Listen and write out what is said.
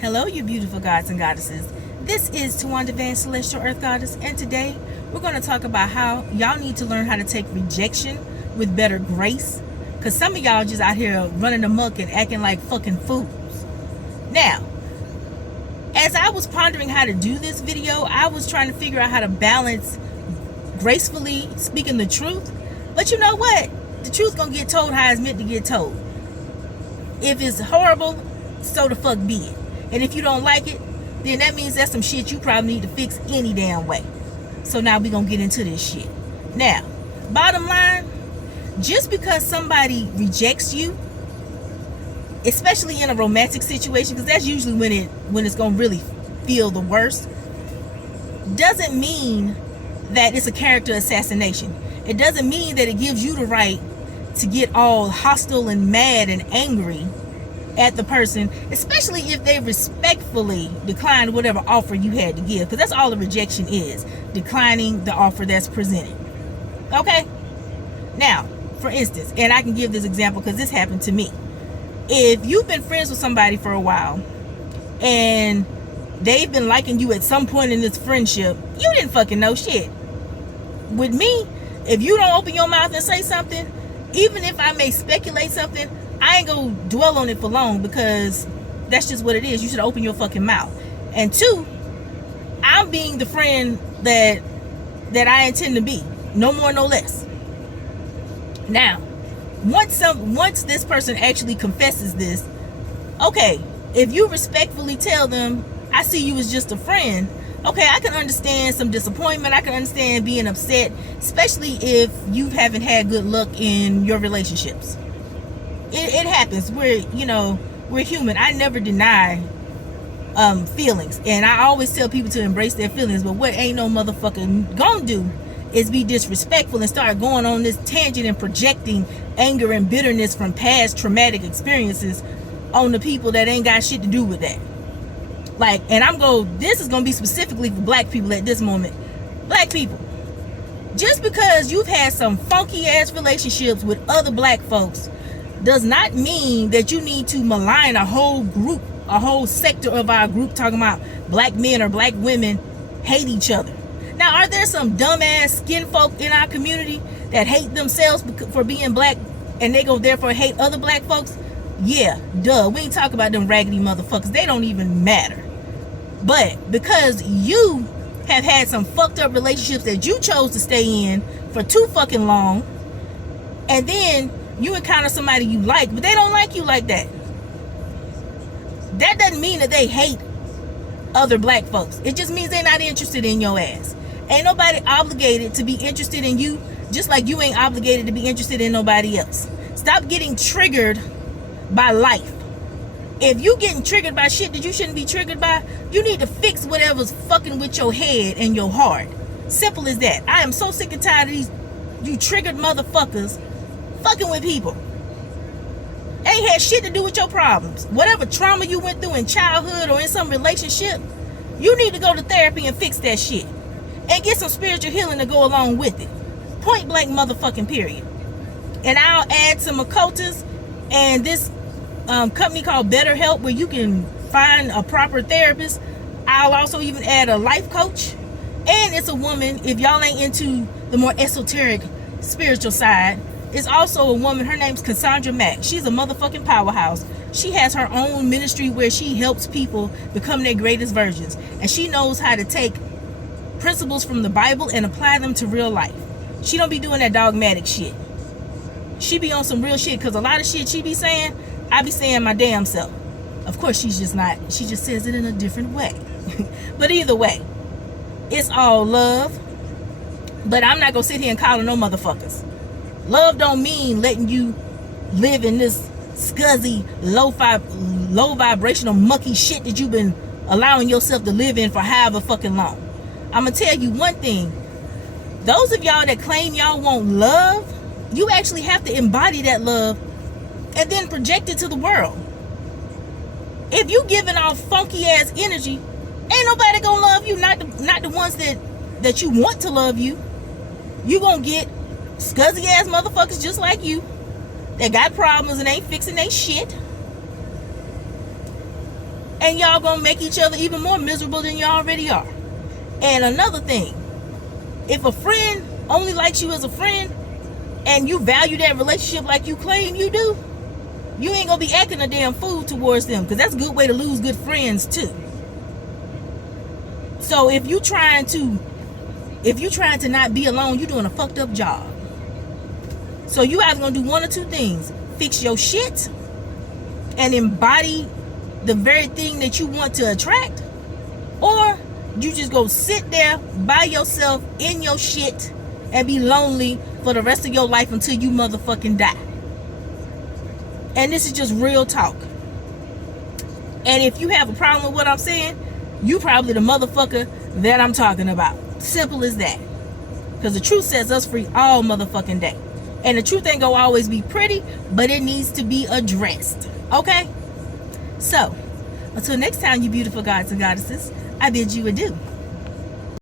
Hello, you beautiful gods and goddesses. This is Tawanda Van Celestial Earth Goddess, and today we're going to talk about how y'all need to learn how to take rejection with better grace, because some of y'all just out here running amok and acting like fucking fools. Now, as I was pondering how to do this video, I was trying to figure out how to balance gracefully speaking the truth, but you know what? The truth's going to get told how it's meant to get told. If it's horrible, so the fuck be it. And if you don't like it, then that means that's some shit you probably need to fix any damn way. So now we're going to get into this shit. Now, bottom line, just because somebody rejects you, especially in a romantic situation, because that's usually when it's going to really feel the worst, doesn't mean that it's a character assassination. It doesn't mean that it gives you the right to get all hostile and mad and angry at the person, especially if they respectfully declined whatever offer you had to give, because that's all a rejection is, declining the offer that's presented. Okay? Now, for instance, and I can give this example because this happened to me. If you've been friends with somebody for a while and they've been liking you at some point in this friendship, you didn't fucking know shit. With me, if you don't open your mouth and say something, even if I may speculate something, I ain't gonna dwell on it for long, because that's just what it is. You should open your fucking mouth. And two, I'm being the friend that I intend to be. No more, no less. Now, once this person actually confesses this, okay, if you respectfully tell them, I see you as just a friend, okay, I can understand some disappointment. I can understand being upset, especially if you haven't had good luck in your relationships. It happens. We're human. I never deny feelings, and I always tell people to embrace their feelings. But what ain't no motherfucker gonna do is be disrespectful and start going on this tangent and projecting anger and bitterness from past traumatic experiences on the people that ain't got shit to do with that. Like, and this is gonna be specifically for black people at this moment. Black people, just because you've had some funky ass relationships with other black folks does not mean that you need to malign a whole group, a whole sector of our group, talking about black men or black women hate each other. Now, are there some dumbass skin folk in our community that hate themselves for being black, and they go therefore hate other black folks? Yeah, duh. We ain't talking about them raggedy motherfuckers. They don't even matter. But because you have had some fucked up relationships that you chose to stay in for too fucking long, and then you encounter somebody you like, but they don't like you like that, that doesn't mean that they hate other black folks. It just means they're not interested in your ass. Ain't nobody obligated to be interested in you, just like you ain't obligated to be interested in nobody else. Stop getting triggered by life. If you getting triggered by shit that you shouldn't be triggered by, you need to fix whatever's fucking with your head and your heart. Simple as that. I am so sick and tired of these you triggered motherfuckers fucking with people. Ain't had shit to do with your problems. Whatever trauma you went through in childhood or in some relationship, you need to go to therapy and fix that shit, and get some spiritual healing to go along with it. Point blank motherfucking period. And I'll add some occultists and this company called Betterhelp, where you can find a proper therapist. I'll also even add a life coach, and it's a woman, if y'all ain't into the more esoteric spiritual side. It's also a woman, her name's Cassandra Mack. She's a motherfucking powerhouse. She has her own ministry where she helps people become their greatest versions, and she knows how to take principles from the Bible and apply them to real life. She don't be doing that dogmatic shit. She be on some real shit, because a lot of shit she be saying, I be saying my damn self. Of course, she's just not. She just says it in a different way. But either way, it's all love. But I'm not gonna sit here and call her no motherfuckers. Love don't mean letting you live in this scuzzy, low vibrational, mucky shit that you've been allowing yourself to live in for however fucking long. I'm gonna tell you one thing. Those of y'all that claim y'all want love, you actually have to embody that love and then project it to the world. If you giving off funky ass energy, ain't nobody gonna love you. Not the ones that you want to love you. You gonna get scuzzy ass motherfuckers just like you that got problems and ain't fixing they shit. and y'all gonna make each other even more miserable than you already are. And another thing, if a friend only likes you as a friend and you value that relationship like you claim you do, you ain't gonna be acting a damn fool towards them, because that's a good way to lose good friends too. So if you trying to not be alone, you're doing a fucked up job. So you either gonna do one or two things: fix your shit and embody the very thing that you want to attract, or you just go sit there by yourself in your shit and be lonely for the rest of your life until you motherfucking die. And this is just real talk. And if you have a problem with what I'm saying, you probably the motherfucker that I'm talking about. Simple as that. Because the truth sets us free all motherfucking day. And the truth ain't gonna always be pretty, but it needs to be addressed. Okay? So, until next time, you beautiful gods and goddesses, I bid you adieu.